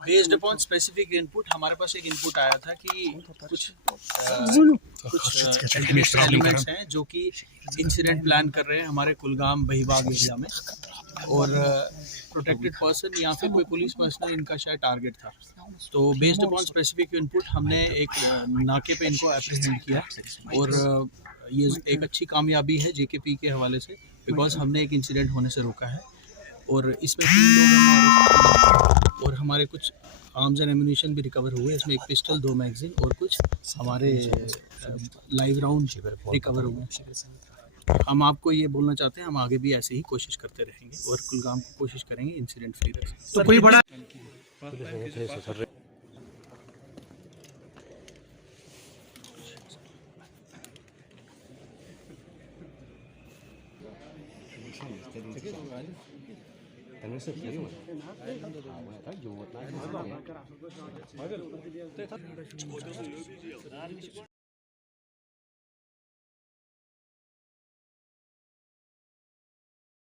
Based upon specific input हमारे पास एक input आया था कि कुछ एलिमेंट्स हैं जो कि इंसिडेंट प्लान कर रहे हैं हमारे कुलगाम बहीबाग एरिया में, और प्रोटेक्टेड पर्सन या फिर कोई पुलिस पर्सनल इनका शायद टारगेट था। तो बेस्ड अपॉन स्पेसिफिक इनपुट हमने एक नाके पे इनको एप्रीहेंड किया, और ये एक अच्छी कामयाबी है जेकेपी के हवाले से, बिकॉज हमने एक इंसिडेंट होने से रोका है। और इसमें 3 लोग हमने अरेस्ट किए और हमारे कुछ आर्म्स एंड एम्यूनिशन भी रिकवर हुए। इसमें एक पिस्टल, 2 मैगजीन और कुछ हमारे लाइव राउंड रिकवर हुए। हम आपको ये बोलना चाहते हैं, हम आगे भी ऐसे ही कोशिश करते रहेंगे और कुलगाम को कोशिश करेंगे इंसिडेंट फ्री रखने। तो कोई बड़ा